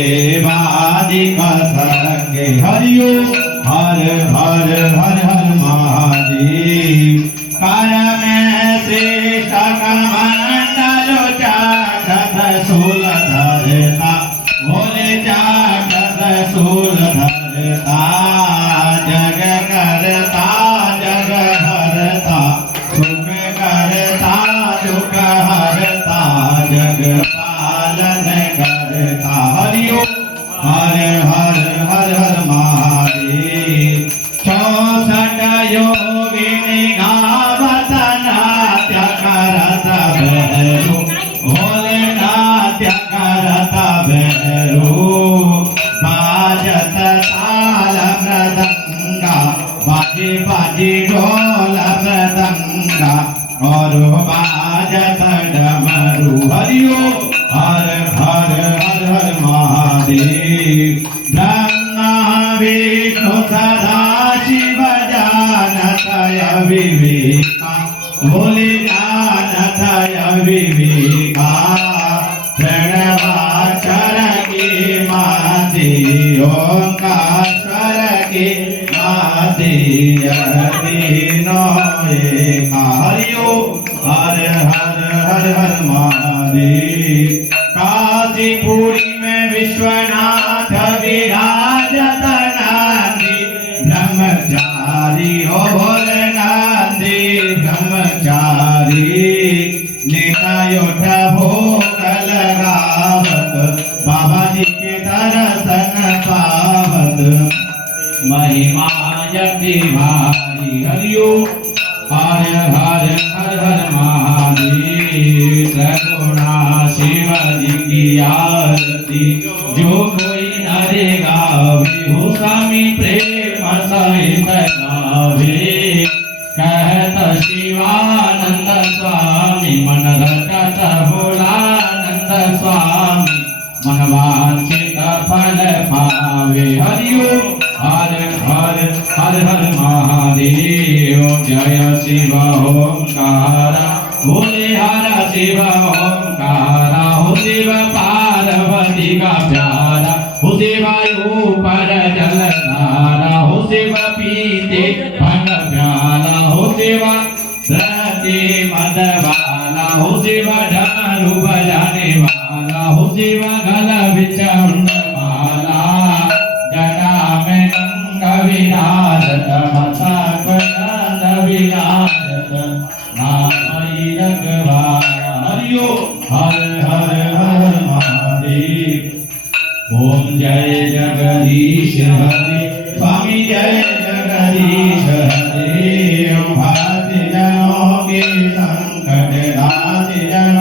देवादिक संगे हरिओ हर हर हर हर महादेव कर में श्रेष्ठ कमंडल जागत सूल धरता बोले जागत सूल धरता जग करता जग हरता सुख करता दुख हरता जग पालन करता हरिओ हर हर हर हर महादेव 64 योगिनी गावत नाट्य करत भैरो भोले नाट्य करत भैरो बाजत ताल मृदंगा बाजी बाजी ढोल मृदंगा और बाजत डमरू हरिओ हर हर हर हर महादेव ब्रह्मा विष्णु सदा शिव जानतय विवेका भोले जानतय विवेका प्रणवाक्षर के माते ओंकार के माते तीनों एका हरिओ हर हर हर हर महादेव काशीपुरी में विश्वनाथ विराजत नंदी ब्रह्मचारी हो भोले नंदी ब्रह्मचारी नितायोठ भोग लगावत बाबा जी के दर्शन पावत महिमा यति भारी हरिओ हर हर हर हर महादेव सगुणा शिव जी की आरती जो कोई नरे गावे हो स्वामी प्रेम सहित गावे कहत शिवानंद स्वामी मन रखत भोलानंद स्वामी मन वांछित फल पावे हरिओ हर हर हर हर महादेव जय शिव ओंकार भोले हर शिव ओंकार हो शिव पार्वती का प्यारा हो शिव ऊपर जलधारा हो शिव पीते भंग प्याला हो शिव रति मदवाला हो शिव डमरू बजाने वाला हो शिव गल विचंड माला जटा में गंग विराजत मस्तक नंद विराजत नामई रखवाला हरिओ हर हर हर महादेव ओम जय जगदीश हरे स्वामी जय जगदीश हरे भारत जनों के संकट दास जनों